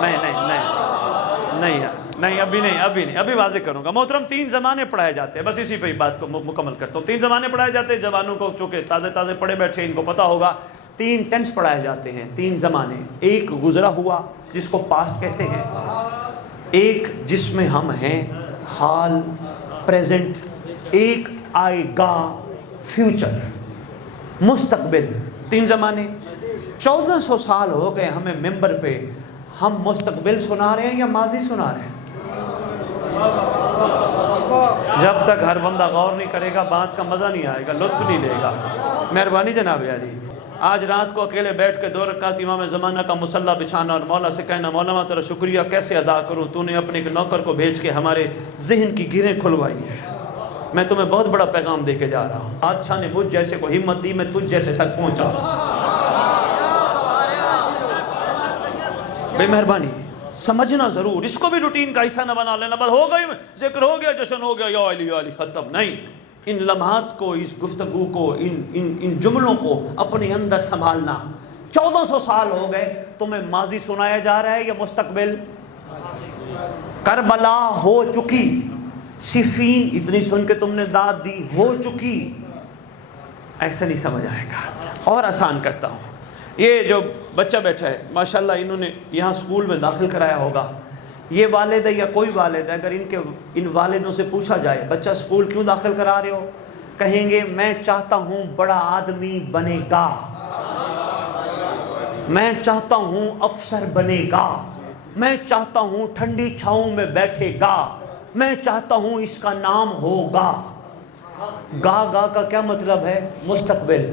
نہیں نہیں نہیں نہیں ابھی نہیں ابھی نہیں. ابھی واضح کروں گا. محترم 3 زمانے پڑھائے جاتے ہیں. بس اسی پہ بات کو مکمل کرتا ہوں. 3 زمانے پڑھائے جاتے ہیں. جوانوں کو چونکہ تازے تازے پڑھے بیٹھے ان کو پتہ ہوگا 3 ٹینس پڑھائے جاتے ہیں. 3 زمانے. ایک گزرا ہوا جس کو پاسٹ کہتے ہیں. ایک جس میں ہم ہیں حال پریزنٹ. ایک آئے گا فیوچر مستقبل. 3 زمانے. 1400 سال ہو گئے ہمیں ممبر پہ. ہم مستقبل سنا رہے ہیں یا ماضی سنا رہے ہیں؟ जब तक हर बंदा गौर नहीं करेगा बात का मज़ा नहीं आएगा, लुत्फ़ नहीं लेगा। मेहरबानी जनाब यारी। आज रात को अकेले बैठ के 2 रकात इमाम ज़माना का मुसल्ला बिछाना और मौला से कहना मौला मैं तेरा शुक्रिया कैसे अदा करूँ, तूने अपने एक नौकर को भेज के हमारे ज़हन की गिरें खुलवाई है। मैं तुम्हें बहुत बड़ा पैगाम दे के जा रहा हूँ। बादशाह ने मुझ जैसे को हिम्मत दी, मैं तुझ जैसे तक पहुँचा। बे मेहरबानी समझना ज़रूर, इसको भी रूटीन का हिस्सा न बना लेना। बस हो गई, जिक्र हो गया, जश्न हो गया, या अली ख़त्म नहीं। इन लम्हात को, इस गुफ्तगू को, इन जुमलों को अपने अंदर संभालना। 1400 साल हो गए, तुम्हें माजी सुनाया जा रहा है या मुस्तकबिल? करबला हो चुकी, सिफीन इतनी सुन के तुमने दाद दी, हो चुकी। ऐसा नहीं समझ आएगा। और आसान करता हूँ, ये जो बच्चा बैठा है माशाल्लाह, इन्होंने यहाँ स्कूल में दाखिल कराया होगा। ये वालिद है या कोई वालिद है, अगर इन वालिदों से पूछा जाए बच्चा स्कूल क्यों दाखिल करा रहे हो, कहेंगे मैं चाहता हूँ बड़ा आदमी बनेगा, मैं चाहता हूँ अफसर बनेगा, मैं चाहता हूँ ठंडी छाँव में बैठेगा, मैं चाहता हूँ इसका नाम होगा। गा का क्या मतलब है? मुस्तकबिल।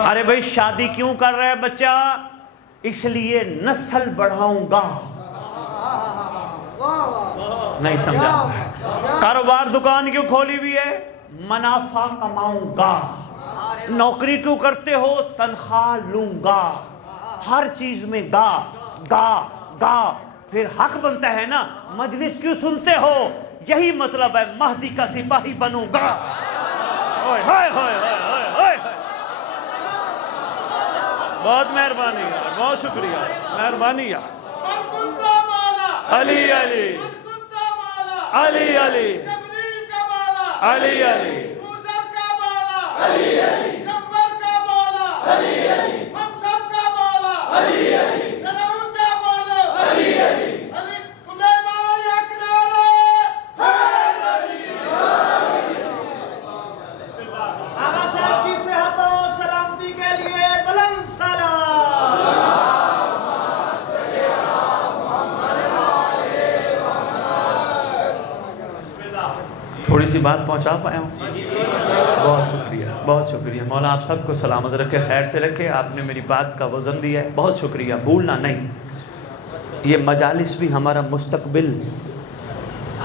अरे भाई शादी क्यों कर रहा है बच्चा? इसलिए नस्ल बढ़ाऊंगा। नहीं समझा? कारोबार दुकान क्यों खोली हुई है? मुनाफा कमाऊंगा। नौकरी क्यों करते हो? तनख्वाह लूंगा। हर चीज में गा गा गा। फिर हक बनता है ना, मजलिस क्यों सुनते हो? यही मतलब है महदी का सिपाही बनूंगा। ओए होए होए होए होए। बहुत मेहरबानी यार, बहुत शुक्रिया, मेहरबानी यार। अली अली अली अली अली अली थोड़ी सी बात पहुंचा पाया हूँ, बहुत शुक्रिया, बहुत शुक्रिया। मौला आप सबको सलामत रखे, खैर से रखे। आपने मेरी बात का वज़न दिया है, बहुत शुक्रिया। भूलना नहीं, ये मजालिस भी हमारा मुस्तकबिल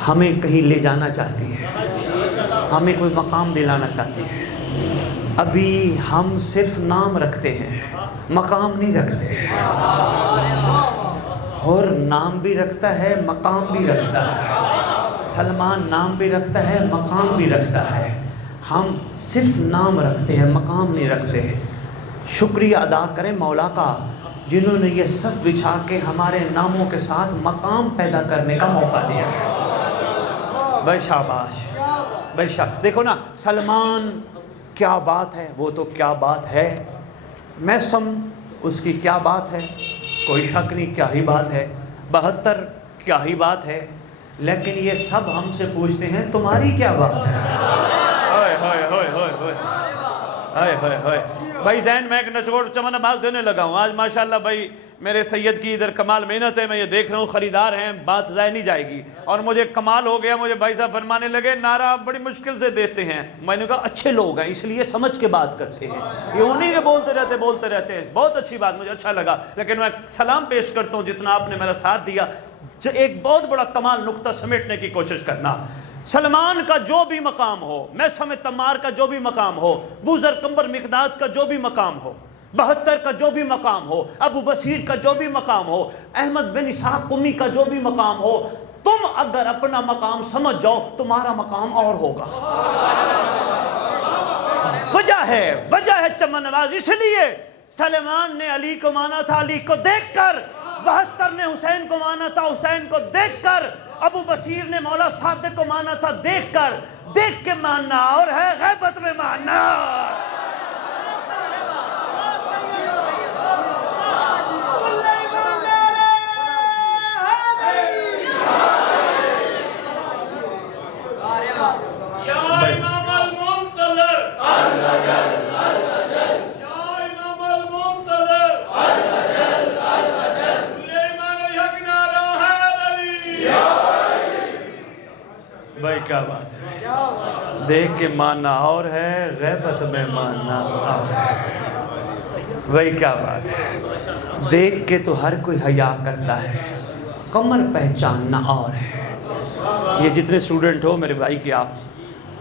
हमें कहीं ले जाना चाहती है, हमें कोई मकाम दिलाना चाहती है। अभी हम सिर्फ नाम रखते हैं, मकाम नहीं रखते। और नाम भी रखता है, मकाम भी रखता है। सलमान नाम भी रखता है, मकाम भी रखता है। हम सिर्फ नाम रखते हैं, मकाम नहीं रखते। शुक्रिया अदा करें मौला का, जिन्होंने ये सब बिछा के हमारे नामों के साथ मकाम पैदा करने का मौका दिया है। भाई शाबाश, भाई शाबाश। देखो ना, सलमान क्या बात है, वो तो क्या बात है। मैसम उसकी क्या बात है, कोई शक नहीं, क्या ही बात है। 72 क्या ही बात है। लेकिन ये सब हमसे पूछते हैं तुम्हारी क्या बात है। हाय हाय हाय हाय हाय हाय हाय हाय। भाई जैन मैं एक नचोड़ चमन आवाज़ देने लगा हूँ आज माशाल्लाह। भाई मेरे सैयद की इधर कमाल मेहनत है, मैं ये देख रहा हूँ, ख़रीदार हैं, बात ज़ाय नहीं जाएगी। और मुझे कमाल हो गया, मुझे भाई साहब फरमाने लगे नारा आप बड़ी मुश्किल से देते हैं। मैंने कहा अच्छे लोग हैं इसलिए समझ के बात करते हैं, ये उन्हीं के बोलते रहते हैं। बहुत अच्छी बात, मुझे अच्छा लगा। लेकिन मैं सलाम पेश करता हूँ जितना आपने मेरा साथ दिया। एक बहुत बड़ा कमाल नुक्ता समेटने की कोशिश करना। सलमान का जो भी मकाम हो, मैसम तम्मार का जो भी मकाम हो, बूज़र कंबर मिकदाद का जो भी मकाम हो, 72 का जो भी मकाम हो, अबू बसीर का जो भी मकाम हो, अहमद बिन इसहाक कुमी का जो भी मकाम हो, तुम अगर अपना मकाम समझ जाओ तुम्हारा मकाम और होगा। वजह है चमन नवाज। इसलिए सलमान ने अली को माना था, अली को देखकर। 72 ने हुसैन को माना था, हुसैन को देखकर। अबू बसीर ने मौला सादिक को माना था, देखकर। देख के मानना और है गैबत में मानना। भाई क्या बात है, देख के मानना और है, गैबत में मानना और है। भाई क्या बात है, देख के तो हर कोई हया करता है, कमर पहचानना और है। ये जितने स्टूडेंट हो मेरे भाई की, आप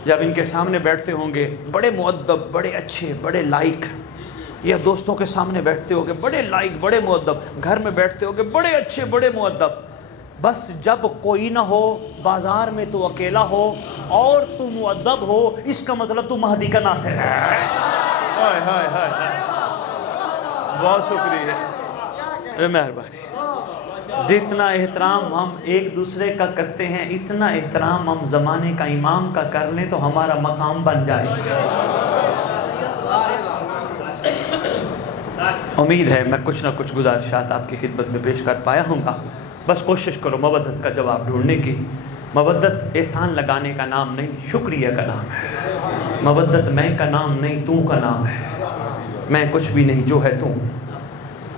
जब इनके सामने बैठते होंगे बड़े मुअद्दब, बड़े अच्छे, बड़े लाइक, या दोस्तों के सामने बैठते होगे बड़े लाइक, बड़े मुअद्दब, घर में बैठते होगे बड़े अच्छे, बड़े मुअद्दब, बस जब कोई ना हो, बाजार में तू अकेला हो और तू मुअद्दब हो, इसका मतलब तू महदी का नासिर है। हाय हाय हाय, बहुत शुक्रिया, मेहरबानी। जितना एहतराम हम एक दूसरे का करते हैं, इतना एहतराम हम ज़माने का इमाम का कर लें तो हमारा मकाम बन जाएगा। उम्मीद है मैं कुछ ना कुछ गुजारिशात आपकी खिदमत में पेश कर पाया हूँगा। बस कोशिश करो मवद्दत का जवाब ढूंढने की। मवद्दत एहसान लगाने का नाम नहीं, शुक्रिया का नाम है। मवद्दत मैं का नाम नहीं, तू का नाम है। मैं कुछ भी नहीं, जो है तू।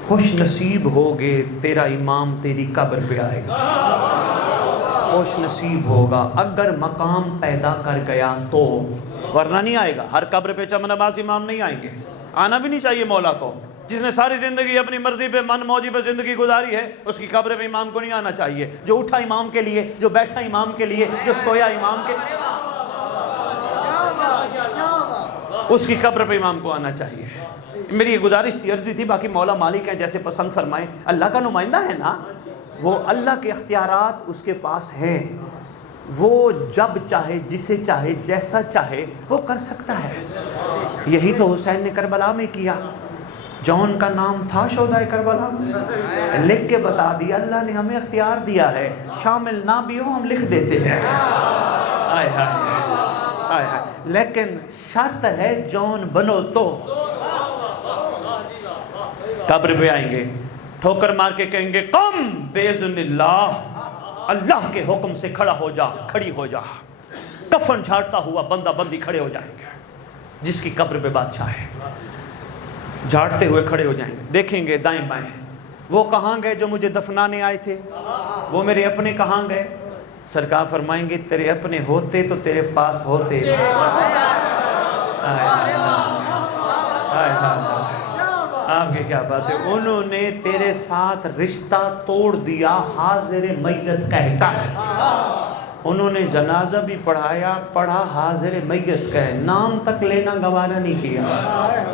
खुश नसीब होगे तेरा इमाम तेरी कब्र पे आएगा। खुश नसीब होगा अगर मकाम पैदा कर गया तो, वरना नहीं आएगा। हर कब्र पे चमनबाज इमाम नहीं आएंगे, आना भी नहीं चाहिए मौला को। जिसने सारी ज़िंदगी अपनी मर्ज़ी पे, मन मौजी पे ज़िंदगी गुजारी है, उसकी कब्र पे इमाम को नहीं आना चाहिए। जो उठा इमाम के लिए, जो बैठा इमाम के लिए, जो सोया इमाम के, उसकी कब्र पे इमाम को आना चाहिए। मेरी ये गुजारिश थी, अर्जी थी। बाकी मौला मालिक है, जैसे पसंद फरमाए। अल्लाह का नुमाइंदा है ना वो, अल्लाह के इख्तियारात उसके पास हैं। वो जब चाहे, जिसे चाहे, जैसा चाहे वो कर सकता है। यही तो हुसैन ने करबला में किया। जौन का नाम था शोदाए करबला, लिख के बता दिया। अल्लाह ने हमें इख्तियार दिया है, शामिल ना भी हो हम लिख देते हैं। आय हाय आय हाय, लेकिन शर्त है जौन बनो तो। कब्र पे आएंगे, ठोकर मार के कहेंगे कम बेइज़्निल्लाह, अल्लाह के हुक्म से खड़ा हो जा, खड़ी हो जा। कफन झाड़ता हुआ बंदा बंदी खड़े हो जाएंगे, जिसकी कब्र पे बादशाह है। झाड़ते हुए खड़े हो जाएंगे, देखेंगे दाएं बाएं, वो कहाँ गए जो मुझे दफनाने आए थे, वो मेरे अपने कहाँ गए। सरकार फरमाएंगे तेरे अपने होते तो तेरे पास होते। आगे क्या बात है, उन्होंने तेरे साथ रिश्ता तोड़ दिया हाजिर मैयत कहकर। उन्होंने जनाजा भी पढ़ाया, पढ़ा हाजिर मैयत कह, नाम तक लेना गवारा नहीं किया।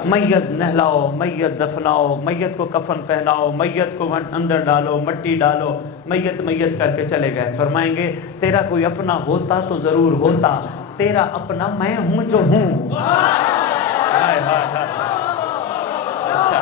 मैयत नहलाओ, मैयत दफनाओ, मैयत को कफन पहनाओ, मैयत को अंदर डालो, मट्टी डालो, मैयत मैयत करके चले गए। फरमाएंगे तेरा कोई अपना होता तो ज़रूर होता, तेरा अपना मैं हूँ जो हूँ। अच्छा